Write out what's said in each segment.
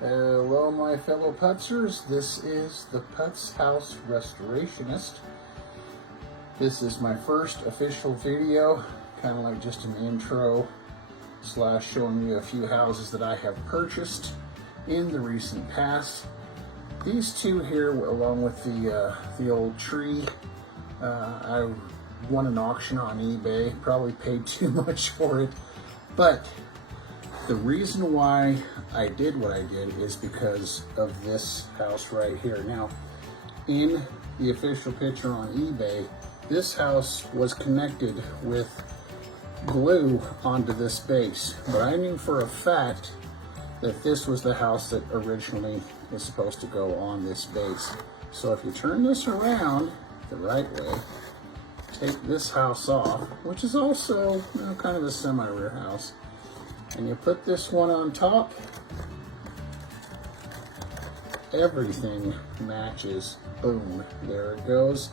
Hello my fellow putzers, this is the Putz House Restorationist. This is my first official video, kind of like just an intro slash showing you a few houses that I have purchased in the recent past. These two here, along with the old tree, I won an auction on eBay, probably paid too much for it, but the reason why I did what I did is because of this house right here. Now, in the official picture on eBay, this house was connected with glue onto this base, but I knew for a fact that this was the house that originally was supposed to go on this base. So if you turn this around the right way, take this house off, which is also, you know, kind of a semi-rear house, and you put this one on top, everything matches. Boom, there it goes.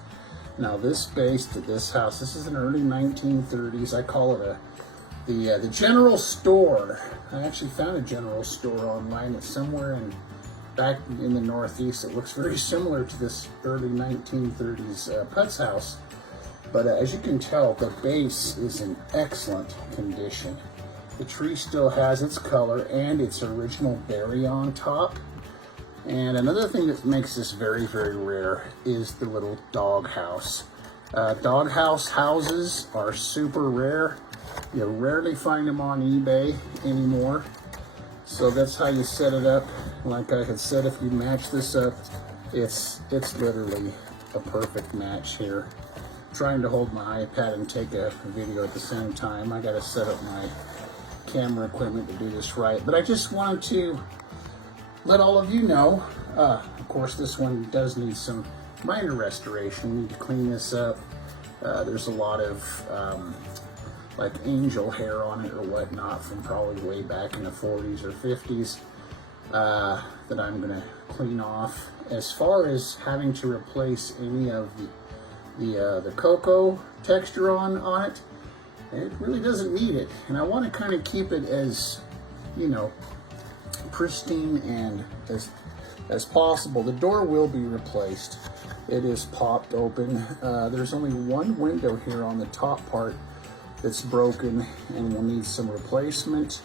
Now this base to this house, this is an early 1930s. I call it the general store. I actually found a general store online. It's somewhere back in the Northeast. It looks very similar to this early 1930s Putz house. But as you can tell, the base is in excellent condition. The tree still has its color and its original berry on top. And another thing that makes this very, very rare is the little dog house. Dog house houses are super rare. You rarely find them on eBay anymore. So that's how you set it up. Like I had said, if you match this up, it's literally a perfect match here. Trying to hold my iPad and take a video at the same time. I gotta set up my camera equipment to do this right, but I just wanted to let all of you know, of course this one does need some minor restoration. You need to clean this up. There's a lot of like angel hair on it or whatnot from probably way back in the 40s or 50s that I'm gonna clean off. As far as having to replace any of the cocoa texture on it, it really doesn't need it, and I want to kind of keep it as, you know, pristine and as possible. The door will be replaced. It is popped open. There's only one window here on the top part that's broken and will need some replacement.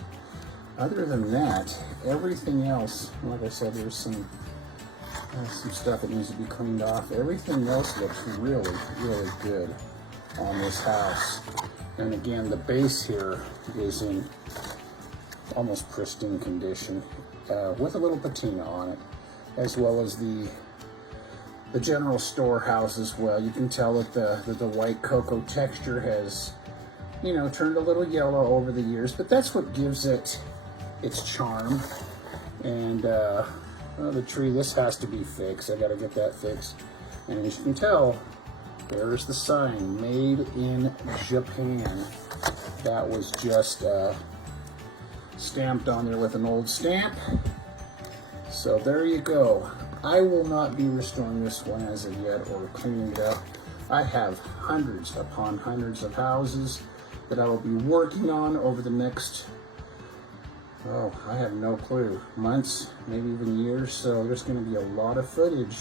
Other than that, everything else, like I said, there's some stuff that needs to be cleaned off. Everything else looks really, really good on this house. And again, the base here is in almost pristine condition, with a little patina on it, as well as the general store house as well. You can tell that the white cocoa texture has, you know, turned a little yellow over the years, but that's what gives it its charm. And well, the tree, this has to be fixed. I gotta get that fixed. And as you can tell, there's the sign, made in Japan. That was just stamped on there with an old stamp. So there you go. I will not be restoring this one as of yet or cleaning it up. I have hundreds upon hundreds of houses that I will be working on over the next, oh, I have no clue, months, maybe even years. So there's going to be a lot of footage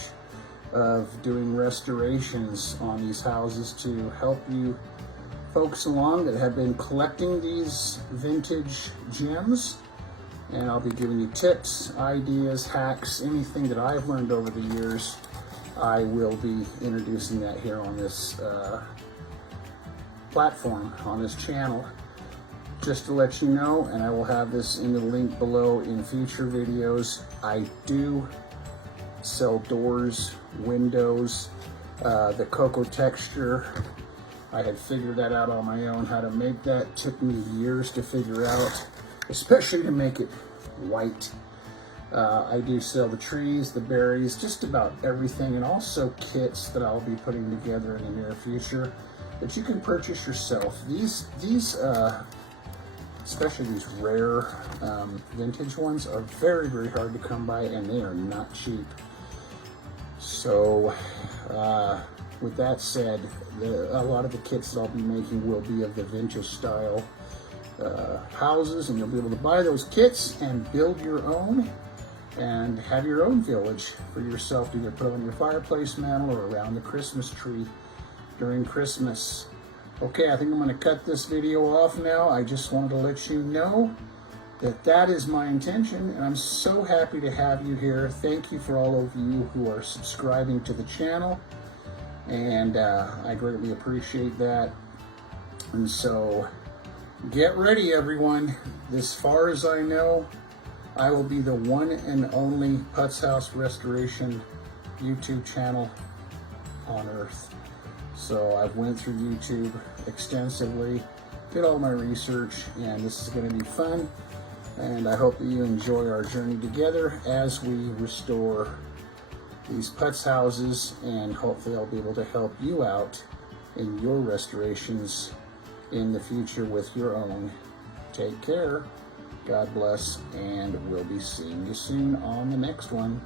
of doing restorations on these houses to help you folks along that have been collecting these vintage gems. And I'll be giving you tips, ideas, hacks, anything that I've learned over the years. I will be introducing that here on this platform, on this channel, just to let you know. And I will have this in the link below in future videos. I do sell doors, windows, the cocoa texture. I had figured that out on my own. How to make that took me years to figure out, especially to make it white. I do sell the trees, the berries, just about everything, and also kits that I'll be putting together in the near future that you can purchase yourself. These especially these rare vintage ones are very, very hard to come by, and they are not cheap. So with that said, a lot of the kits that I'll be making will be of the vintage style houses, and you'll be able to buy those kits and build your own and have your own village for yourself to either put on your fireplace mantle or around the Christmas tree during Christmas. Okay, I think I'm going to cut this video off now. I just wanted to let you know that that is my intention, and I'm so happy to have you here. Thank you for all of you who are subscribing to the channel, and I greatly appreciate that. And so get ready, everyone. As far as I know, I will be the one and only Putz House Restoration YouTube channel on Earth. So I've went through YouTube extensively, did all my research, and this is going to be fun. And I hope that you enjoy our journey together as we restore these Putz houses, and hopefully I'll be able to help you out in your restorations in the future with your own. Take care, God bless, and we'll be seeing you soon on the next one.